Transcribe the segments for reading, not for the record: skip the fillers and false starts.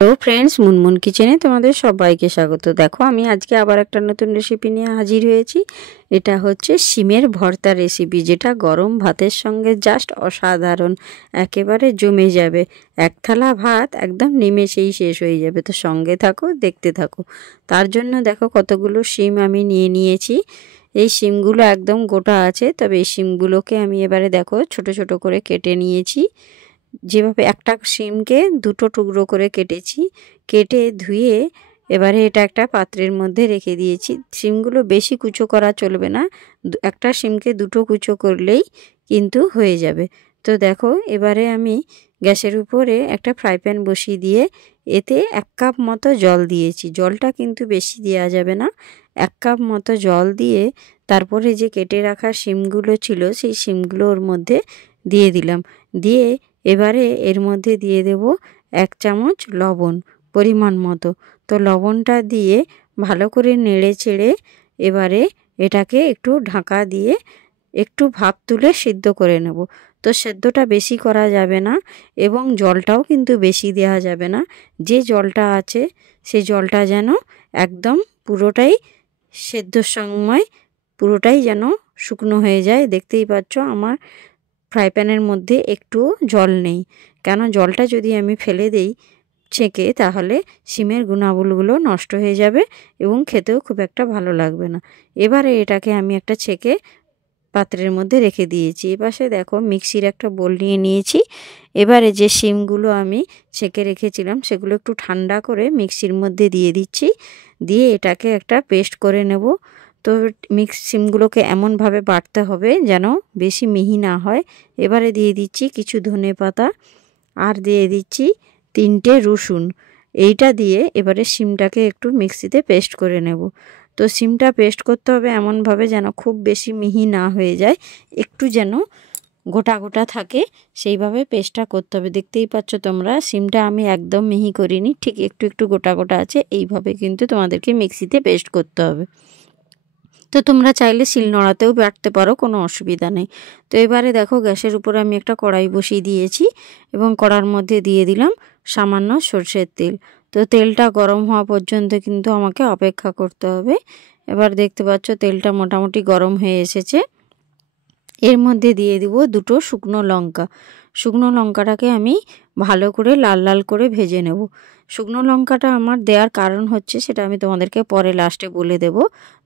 Hello friends, Munmun কিচেনে তোমাদের সবাইকে স্বাগত। দেখো আমি আজকে আবার একটা নতুন রেসিপি নিয়ে হাজির হয়েছি। এটা হচ্ছে শিমের ভর্তা রেসিপি, যেটা গরম ভাতের সঙ্গে জাস্ট অসাধারণ, একেবারে জমে যাবে। এক থালা ভাত একদম নিমেষেই শেষ হয়ে যাবে। তো সঙ্গে থাকো, দেখতে থাকো। তার জন্য দেখো কতগুলো শিম আমি নিয়ে নিয়েছি। এই শিমগুলো একদম গোটা আছে, তবে এই শিমগুলোকে আমি এবারে দেখো ছোট ছোট করে কেটে নিয়েছি। যেভাবে একটা শিমকে দুটো টুকরো করে কেটেছি, কেটে ধুয়ে এবারে এটা একটা পাত্রের মধ্যে রেখে দিয়েছি। শিমগুলো বেশি কুচো করা চলবে না, একটা শিমকে দুটো কুচো করলেই কিন্তু হয়ে যাবে। তো দেখো এবারে আমি গ্যাসের উপরে একটা ফ্রাই প্যান বসিয়ে দিয়ে এতে 1 কাপ মতো জল দিয়েছি। জলটা কিন্তু বেশি দেওয়া যাবে না, 1 কাপ মতো জল দিয়ে তারপরে যে কেটে রাখা শিমগুলো ছিল সেই শিমগুলো ওর মধ্যে দিয়ে দিলাম। দিয়ে এবারে এর মধ্যে দিয়ে দেব 1 চামচ লবণ পরিমাণ মতো। তো লবণটা দিয়ে ভালো করে নেড়ে চেড়ে এবারে এটাকে একটু ঢাকা দিয়ে একটু ভাপ তুলে সিদ্ধ করে নেব। তো সেদ্ধটা বেশি করা যাবে না এবং জলটাও কিন্তু বেশি দেওয়া যাবে না। যে জলটা আছে সেই জলটা যেন একদম পুরোটাই সেদ্ধর সময় পুরোটাই যেন শুকনো হয়ে যায়। দেখতেই পাচ্ছ আমার ফ্রাই প্যানের মধ্যে একটু জল নেই, কেন জলটা যদি আমি ফেলে দেই ছেঁকে তাহলে শিমের গুণাগুণগুলো নষ্ট হয়ে যাবে এবং খেতেও খুব একটা ভালো লাগবে না। এবারে এটাকে আমি একটা ছেঁকে পাত্রের মধ্যে রেখে দিয়েছি। এপাশে দেখো মিক্সির একটা বোল নিয়ে নিয়েছি। এবারে যে শিমগুলো আমি ছেঁকে রেখেছিলাম সেগুলো একটু ঠান্ডা করে মিক্সির মধ্যে দিয়ে দিচ্ছি, দিয়ে এটাকে একটা পেস্ট করে নেব। তো শিমগুলোকে এমনভাবে বাটতে হবে যেন বেশি মিহি না হয়। এবারে দিয়ে দিচ্ছি কিছু ধনেপাতা আর দিয়ে দিচ্ছি 3টে রসুন। এইটা দিয়ে এবারে শিমটাকে একটু মিক্সিতে পেস্ট করে নেব। তো শিমটা পেস্ট করতে হবে এমনভাবে যেন খুব বেশি মিহি না হয়ে যায়, একটু যেন গোটা গোটা থাকে, সেইভাবে পেস্টটা করতে হবে। দেখতেই পাচ্ছ তোমরা শিমটা আমি একদম মিহি করিনি, ঠিক একটু একটু গোটা গোটা আছে। এইভাবে কিন্তু তোমাদেরকে মিক্সিতে পেস্ট করতে হবে। তো তোমরা চাইলে শিলনোড়াতেও বাটতে পারো, কোনো অসুবিধা নেই। তো এবারে দেখো গ্যাসের উপরে আমি একটা কড়াই বসিয়ে দিয়েছি এবং কড়ার মধ্যে দিয়ে দিলাম সামান্য সরষের তেল। তো তেলটা গরম হওয়া পর্যন্ত কিন্তু আমাকে অপেক্ষা করতে হবে। এবার দেখতে পাচ্ছ তেলটা মোটামুটি গরম হয়ে এসেছে। এর মধ্যে দিয়ে দিব 2টো শুকনো লঙ্কা। শুকনো লঙ্কাটাকে আমি ভালো করে লাল লাল করে ভেজে নেব। শুকনো লঙ্কাটা আমার দেওয়ার কারণ হচ্ছে সেটা আমি তোমাদেরকে পরে লাস্টে বলে দেব।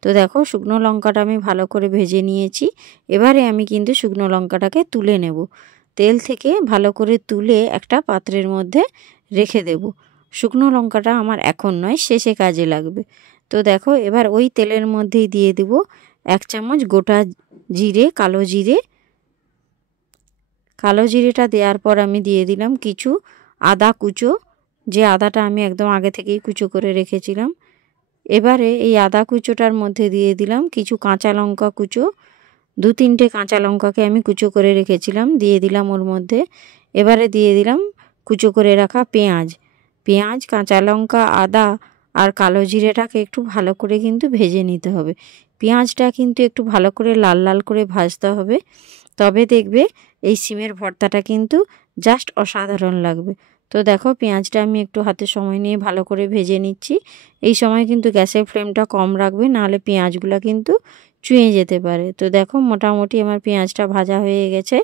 তো দেখো শুকনো লঙ্কাটা আমি ভালো করে ভেজে নিয়েছি। এবারে আমি কিন্তু শুকনো লঙ্কাটাকে তুলে নেব। তেল থেকে ভালো করে তুলে একটা পাত্রের মধ্যে রেখে দেব। শুকনো লঙ্কাটা আমার এখন নয়, শেষে কাজে লাগবে। তো দেখো এবার ওই তেলের মধ্যেই দিয়ে দেব 1 চামচ গোটা জিরে, কালো জিরে। কালো জিরেটা দেওয়ার পর আমি দিয়ে দিলাম কিছু আদা কুচো, যে আদাটা আমি একদম আগে থেকেই কুচো করে রেখেছিলাম। এবারে এই আদা কুচোটার মধ্যে দিয়ে দিলাম কিছু কাঁচা লঙ্কা কুচো, 2-3টে কাঁচা লঙ্কাকে আমি কুচো করে রেখেছিলাম, দিয়ে দিলাম ওর মধ্যে। এবারে দিয়ে দিলাম কুচো করে রাখা পেঁয়াজ। পেঁয়াজ, কাঁচা লঙ্কা, আদা আর কালো জিরেটাকে একটু ভালো করে কিন্তু ভেজে নিতে হবে। পেঁয়াজটা কিন্তু একটু ভালো করে লাল লাল করে ভাজতে হবে, তবে দেখবে এই শিমের ভর্তাটা কিন্তু জাস্ট অসাধারণ লাগবে। তো দেখো পেঁয়াজটা আমি একটু হাতে সময় নিয়ে ভালো করে ভেজে নিচ্ছি। এই সময় কিন্তু গ্যাসের ফ্লেমটা কম রাখবে, নাহলে পেঁয়াজগুলো কিন্তু চুঁয়ে যেতে পারে। তো দেখো মোটামুটি আমার পেঁয়াজটা ভাজা হয়ে গেছে।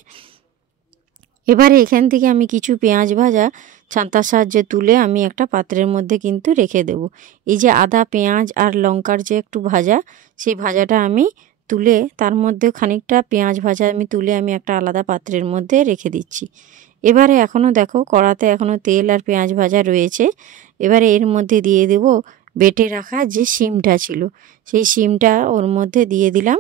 এবারে এখান থেকে আমি কিছু পেঁয়াজ ভাজা ছান্তার সাহায্যে তুলে আমি একটা পাত্রের মধ্যে কিন্তু রেখে দেব। এই যে আদা, পেঁয়াজ আর লঙ্কার যে একটু ভাজা, সেই ভাজাটা আমি তুলে তার মধ্যে খানিকটা পেঁয়াজ ভাজা আমি তুলে আমি একটা আলাদা পাত্রের মধ্যে রেখে দিচ্ছি। এবারে এখনও দেখো কড়াতে এখনও তেল আর পেঁয়াজ ভাজা রয়েছে। এবারে এর মধ্যে দিয়ে দেব বেটে রাখা যে শিমটা ছিল, সেই শিমটা ওর মধ্যে দিয়ে দিলাম।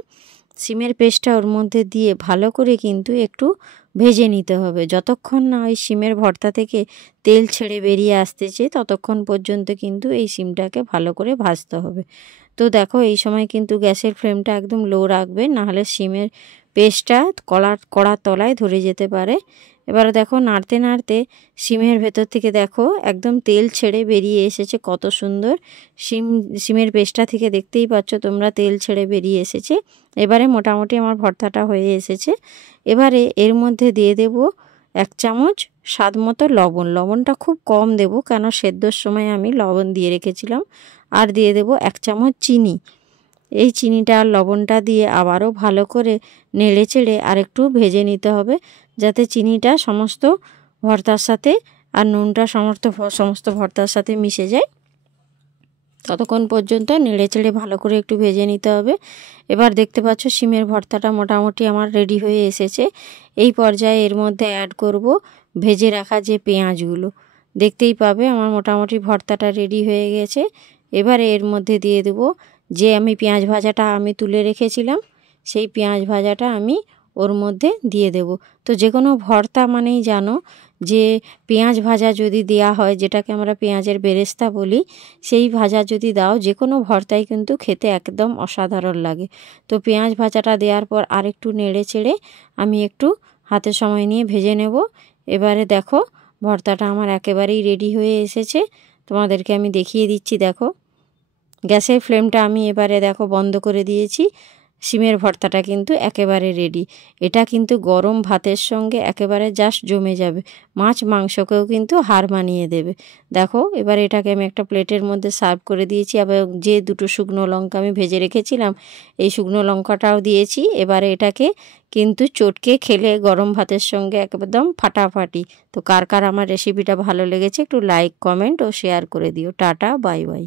শিমের পেস্টটা ওর মধ্যে দিয়ে ভালো করে কিন্তু একটু ভেজে নিতে হবে। যতক্ষণ না ওই শিমের ভর্তা থেকে তেল ছেড়ে বেরিয়ে আসতেছে ততক্ষণ পর্যন্ত কিন্তু এই শিমটাকে ভালো করে ভাজতে হবে। তো দেখো এই সময় কিন্তু গ্যাসের ফ্লেমটা একদম লো রাখবে, নাহলে শিমের পেস্টটা কড়ার তলায় ধরে যেতে পারে। এবার দেখো নাড়তে নাড়তে শিমের ভেতর থেকে দেখো একদম তেল ছেড়ে বেরিয়ে এসেছে, কত সুন্দর শিমের পেস্টটা থেকে দেখতেই পাচ্ছ তোমরা তেল ছেড়ে বেরিয়ে এসেছে। এবারে মোটামুটি আমার ভর্তাটা হয়ে এসেছে। এবারে এর মধ্যে দিয়ে দেব 1 চামচ স্বাদ মতো লবণ, লবণটা খুব কম দেব কেন সেদ্ধর সময় আমি লবণ দিয়ে রেখেছিলাম। আর দিয়ে দেব 1 চামচ চিনি। এই চিনিটা আর লবণটা দিয়ে আবারও ভালো করে নেড়ে চেড়ে আর একটু ভেজে নিতে হবে, যাতে চিনিটা সমস্ত ভর্তার সাথে আর নুনটা সমস্ত ভর্তার সাথে মিশে যায়। ততক্ষণ পর্যন্ত নেড়ে চেড়ে ভালো করে একটু ভেজে নিতে হবে। এবার দেখতে পাচ্ছ শিমের ভর্তাটা মোটামুটি আমার রেডি হয়ে এসেছে। এই পর্যায়ে এর মধ্যে অ্যাড করব ভেজে রাখা যে পেঁয়াজগুলো। দেখতেই পাবে আমার মোটামুটি ভর্তাটা রেডি হয়ে গেছে। এবার এর মধ্যে দিয়ে দেব যে আমি পেঁয়াজ ভাজাটা আমি তুলে রেখেছিলাম, সেই পেঁয়াজ ভাজাটা আমি ওর মধ্যে দিয়ে দেব। তো যে কোনো ভর্তা মানেই জানো যে পেঁয়াজ ভাজা যদি দেয়া হয়, যেটাকে আমরা পেঁয়াজের বেরেস্তা বলি, সেই ভাজা যদি দাও যে কোনো ভর্তাই কিন্তু খেতে একদম অসাধারণ লাগে। তো পেঁয়াজ ভাজাটা দেওয়ার পর আরেকটু নেড়ে চেড়ে আমি একটু হাতে সময় নিয়ে ভেজে নেব। এবারে দেখো ভর্তাটা আমার একেবারেই রেডি হয়ে এসেছে। তোমাদেরকে আমি দেখিয়ে দিচ্ছি। দেখো গ্যাসের ফ্লেমটা আমি এবারে দেখো বন্ধ করে দিয়েছি। শিমের ভর্তাটা কিন্তু একেবারে রেডি। এটা কিন্তু গরম ভাতের সঙ্গে একেবারে জাস্ট জমে যাবে, মাছ মাংসকেও কিন্তু হার মানিয়ে দেবে। দেখো এবার এটাকে আমি একটা প্লেটের মধ্যে সার্ভ করে দিয়েছি। আবার যে 2টো শুকনো লঙ্কা আমি ভেজে রেখেছিলাম, এই শুকনো লঙ্কাটাও দিয়েছি। এবারে এটাকে কিন্তু চটকে খেলে গরম ভাতের সঙ্গে একদম ফাটাফাটি। তো কার কার আমার রেসিপিটা ভালো লেগেছে একটু লাইক, কমেন্ট ও শেয়ার করে দিও। Tata, bye bye.